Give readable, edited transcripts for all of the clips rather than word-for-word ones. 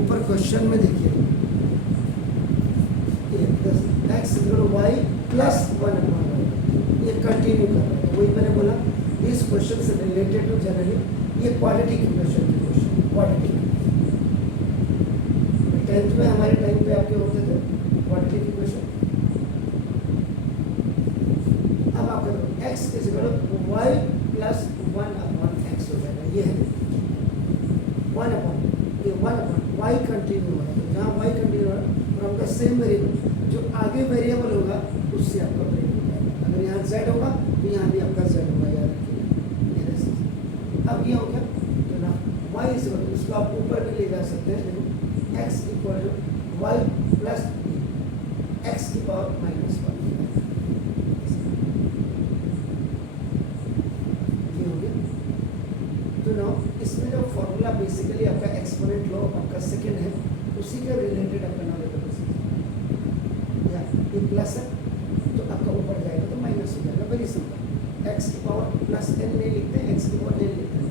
ऊपर क्वेश्चन में देखिए एक्स वाई प्लस 1/y, ये कंटिन्यू कर रहा है। वही मैंने बोला इस क्वेश्चन से रिलेटेड टू जनरली ये क्वाड्रेटिक इक्वेशन के क्वेश्चन, क्वाड्रेटिक 10th में हमारे टाइम पे आपके होते थे क्वाड्रेटिक इक्वेशन। अब आप करो x is equal to y plus 1/x हो जाएगा। ये है 1/y कंटिन्यू है, तो जहाँ y कंटिन्यू है फ्रॉम द सेम वेरिएबल, जो आगे वेरिएबल होगा उससे आपका ब्रेक हो जाएगा। अगर यहाँ z होगा तो यहाँ भी आपका z होगा, याद रखिए। अब ये हो गया तो ना y इज इक्वल टू, इसको आप ऊपर भी ले जा सकते हैं, देखो x equal to y plus x की पावर -1, ये हो गया। तो ना इसमें जो फॉर्मूला बेसिकली आपका एक्सपोनेंट लॉ आपका सेकंड है, उसी के रिलेटेड आपका नॉलेज ये प्लस है तो आपका ऊपर जाएगा तो माइनस हो जाएगा। वेरी सिंपल, एक्स की पावर प्लस n नहीं लिखते हैं, एक्स की पावर n लिखते हैं।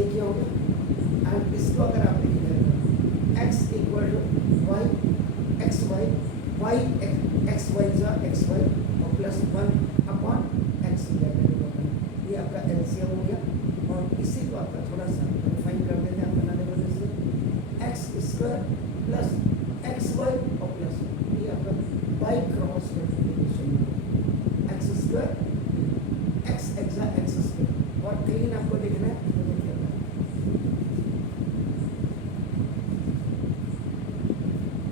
एक ही हो गया। एंड इसको अगर आप लिखेंगे x equal to y x y y x y जा एक्स वाई और प्लस 1/x हो जाएगा। ये आपका एलसीएम हो गया। और इसी को आपका थोड़ा सा रिफाइन कर देते हैं आपका नॉलेज से, x square plus x y और प्लस ये आपका y cross multiplication, x square x एक्सा एक्स स्क्वायर। और क्लीन आपको लिखना है तो देखिए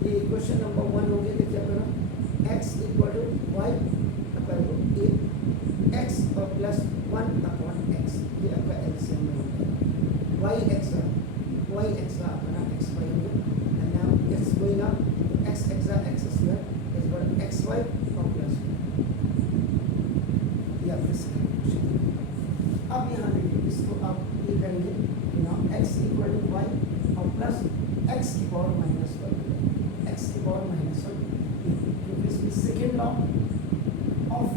ये इक्वेशन नंबर 1 हो गया। देखिए आपका x equal to y x और प्लस 1/x, ये आपका एलसीएम में होगा। वाई एक्सा अपना एक्स वाई हो गया। It's going up, x exa x square is equal to x y और प्लस या फिर अब यहाँ देखिए इसको आप ये करेंगे ना x इक्वल टू y और प्लस x की पावर -1, x की पावर -1, क्योंकि इसमें सेकेंड लॉ ऑफ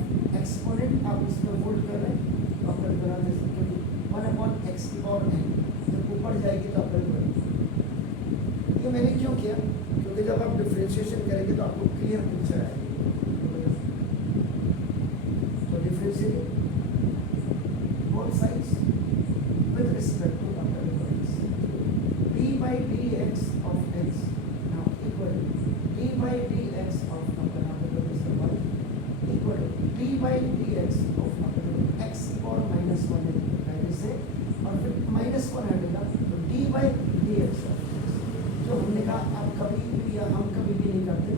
एक्सपोनेंट आप इसमें होल्ड कर रहे हैं। आप कर बना दे सकते हैं 1/x की पावर n, जब ऊपर जाएगी तो आप ये मैंने क्यों किया, क्योंकि जब आप डिफरेंशिएशन करेंगे तो आपको क्लियर पिक्चर आएगी। तो differentiate both sides with respect to d by dx of x now equal d by dx of equal d by dx of x की पावर -1 पहले से, और फिर -1 हटेगा तो d by dx जो हमने कहा आप कभी भी या हम कभी भी नहीं करते,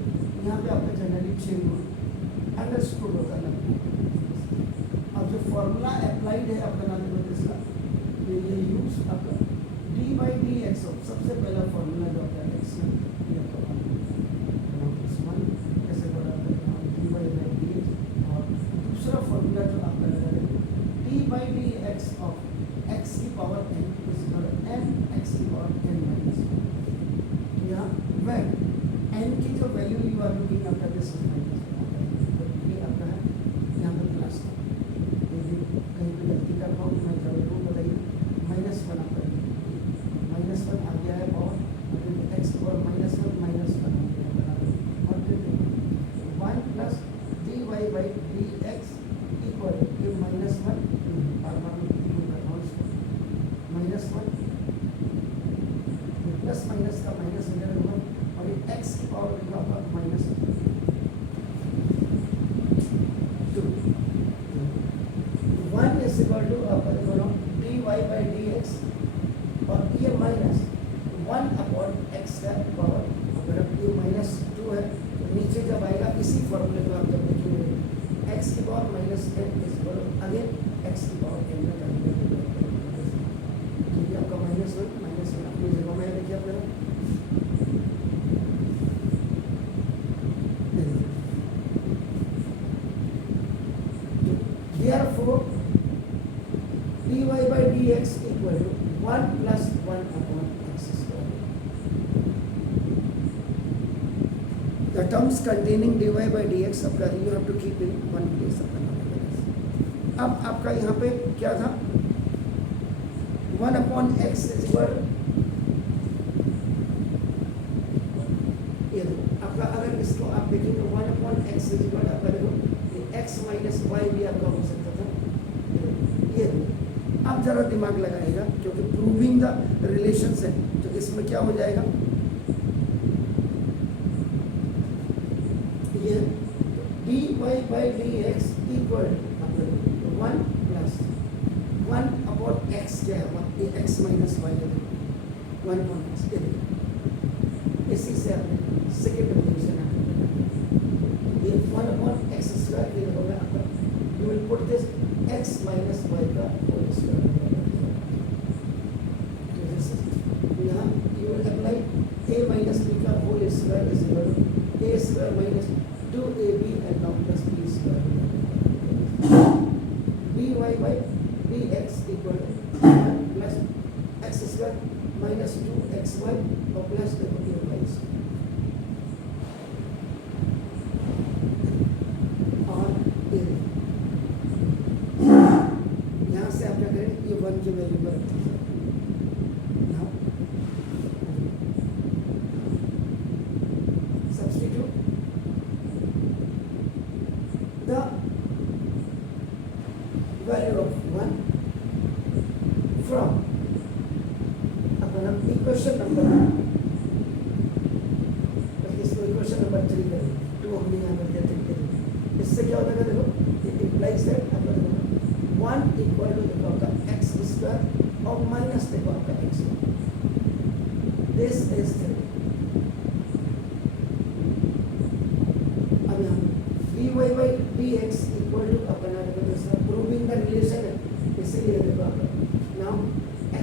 यहाँ पे आपका जनरली चेंज अंडरस्टूड होता है। अब जो फॉर्मूला अप्लाइड है आपका नाम इसका ये यूज आपका d by dx सबसे पहला फॉर्मूला जो आता है x ये आपका कैसे बड़ा d by dx, और दूसरा फॉर्मूला जो आपका लगा है d by dx of x की power n is equal to n x की पावर n -1। when n की जो value you are looking after this ये आपका है यहाँ पर प्लस, ये भी कहीं पे गलती कर पाऊँ मैं जब रूल बताइए -1 आपका -1 आ गया है पावर, फिर एक्स पावर -1 और फिर 1 plus dy by dx equal to -1 plus minus का माइनस हो जाएगा और ये x की पावर लिखा होगा -2 1 इज इक्वल टू अपन बोलो dy by dx और ये -1/x का पावर, अगर ये -2 है तो नीचे जब आएगा इसी फॉर्मूले को आप जब देखेंगे x की power -n is equal again x की पावर n में करेंगे तो ये आपका -1 अपनी जगह में देखिए आप therefore dy by dx equal to 1 plus 1/x square. The terms containing dy by dx आपका you have to keep in one place. अब आपका यहाँ पे क्या था 1/x इज इक्वल, ये आपका अगर इसको आप देखेंगे 1/x इज इक्वल आपका देखो ये x माइनस वाई भी आपका हो सकता था, ये आप जरा दिमाग लगाइएगा क्योंकि प्रूविंग द रिलेशंस है, तो इसमें क्या हो जाएगा, ये dy by dx equal 1 plus 1 upon x क्या है, ये x माइनस वाई है 1 अपॉन x, इसी से आपने सेकेंड रिलेशन ये 1 अपॉन एक्स स्क्वायर ये होगा आपका, you will put this x minus Y का होल स्क्वायर, यहाँ you will apply a minus b का whole square is equal to a square minus 2ab and now plus b square, dy by dx equal 1 plus x square minus 2xy और plus देखो ये y square, और यहाँ से आप क्या करें, ये 1 की वैल्यू पर रखते हैं, substitute the value of 1 from अपना इक्वेशन नंबर, इसको इक्वेशन नंबर 3 करें, 2 हमने यहाँ पर देते हैं, इससे क्या होता है देखो, इट इम्प्लाइज दैट आपका देखो 1 इक्वल टू देखो आपका x स्क्वायर और माइनस देखो आपका x, दिस इज 3, अब यहाँ dy by dx equal to अपना देखो दूसरा प्रूविंग द रिलेशन है, इसीलिए देखो आपका now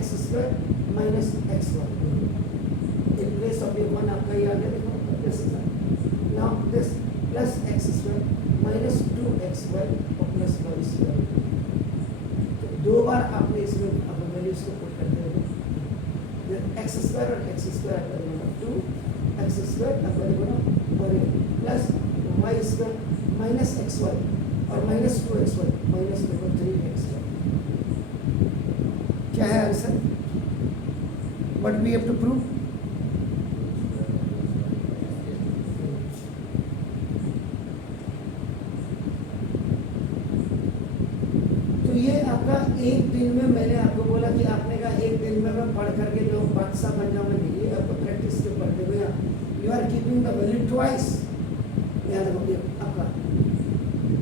x square minus xy in place of ये 1 आपका ये आ गया देखो this is now this plus x square minus 2xy और प्लस y स्क्वायर, तो दो बार आपने इसमें अपने वैल्यूज को पुट कर दिया, x स्क्वायर और x स्क्वायर आपका देखो 2x स्क्वायर आपका देखो ना और plus y square minus xy और माइनस 2xy माइनस देखो 3xy, क्या है answer, what we have to prove, तो ये आपका एक दिन में, मैंने आपको बोला कि आपने कहा एक दिन में मैं पढ़ करके जो बादशाह बन जाऊंगा, ये आपको प्रैक्टिस के पढ़ते हुए you are keeping the value twice, याद रखिए आपका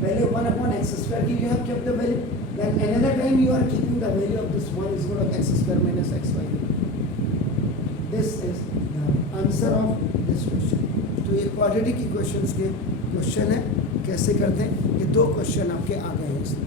पहले 1/x स्क्वायर की you have kept the value, then another time you are keeping the value of this 1 is equal to x square minus xy, this is the answer of this question, तो ये quadratic equations के question है, कैसे करते हैं, ये 2 question आपके आ गए हैं इसमें।